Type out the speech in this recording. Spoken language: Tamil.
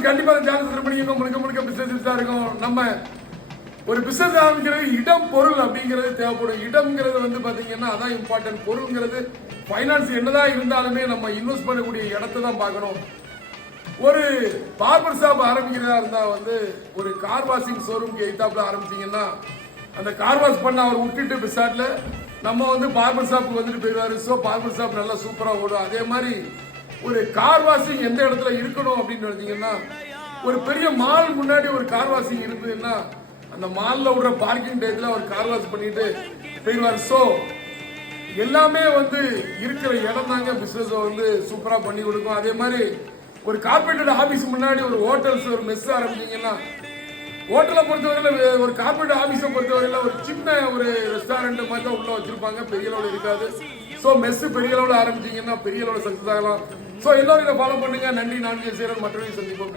ஆரம்பிச்சு கண்டிப்பா ஜாதகத்தில் பண்ணிக்கணும். முழுக்க பிசினஸ் தான் இருக்கும். நம்ம ஒரு பிசினஸ் ஆரம்பிக்கிறது இடம் பொருள் அப்படிங்கிறது தேவைப்படும். இடம்ங்கிறது வந்து பாத்தீங்கன்னா அதான் இம்பார்ட்டன்ட். பொருள்ங்கிறது பைனான்ஸ் என்னதான் இருந்தாலுமே நம்ம இன்வெஸ்ட் பண்ணக்கூடிய இடத்தை தான் பார்க்கணும். ஒரு பார்பர் ஷாப் ஆரம்பிக்கிறதா இருந்தா வந்து ஒரு கார் வாஷிங் ஷோரூம்க்கு எய்தாப்ல ஆரம்பிச்சீங்கன்னா அந்த கார் வாஷ் பண்ண அவர் விட்டுட்டு பிசாட்ல நம்ம வந்து பார்பர் ஷாப்புக்கு வந்துட்டு போயிடுவாரு. ஸோ பார்பர் ஷாப் நல்லா சூப்பரா ஓடும். அதே மாதிரி ஒரு கார் வாஷிங் எந்த இடத்துல இருக்கணும் அப்படின்னு நினைச்சீங்கன்னா ஒரு பெரிய மால் முன்னாடி ஒரு கார் வாஷிங் இருக்குதுன்னா அந்த மால்ல விடுற பார்க்கிங் டயத்துல அவர் கார் வாஷ் பண்ணிட்டு போயிடுவார். ஸோ எல்லாமே வந்து இருக்கிற இடம் தாங்க பிசினஸ் வந்து சூப்பரா பண்ணி கொடுக்கும். அதே மாதிரி ஒரு கார்பரேட் ஆபீஸ் முன்னாடி ஒரு ஹோட்டல்ஸ் ஒரு மெஸ் ஆரம்பிச்சீங்கன்னா ஹோட்டலை பொறுத்தவரையில ஒரு கார்பரேட் ஆபீஸை பொறுத்தவரையில ஒரு சின்ன ஒரு ரெஸ்டாரண்ட் மாதிரி தான் உள்ள வச்சிருப்பாங்க, பெரிய அளவில் இருக்காது. ஸோ மெஸ் பெரிய அளவில் ஆரம்பிச்சீங்கன்னா பெரிய அளவில் சக்சஸ் ஆகலாம். ஸோ எல்லாரும் இதை ஃபாலோ பண்ணுங்க. நன்றி. நான் மற்றவர்கள் சந்திப்போம்.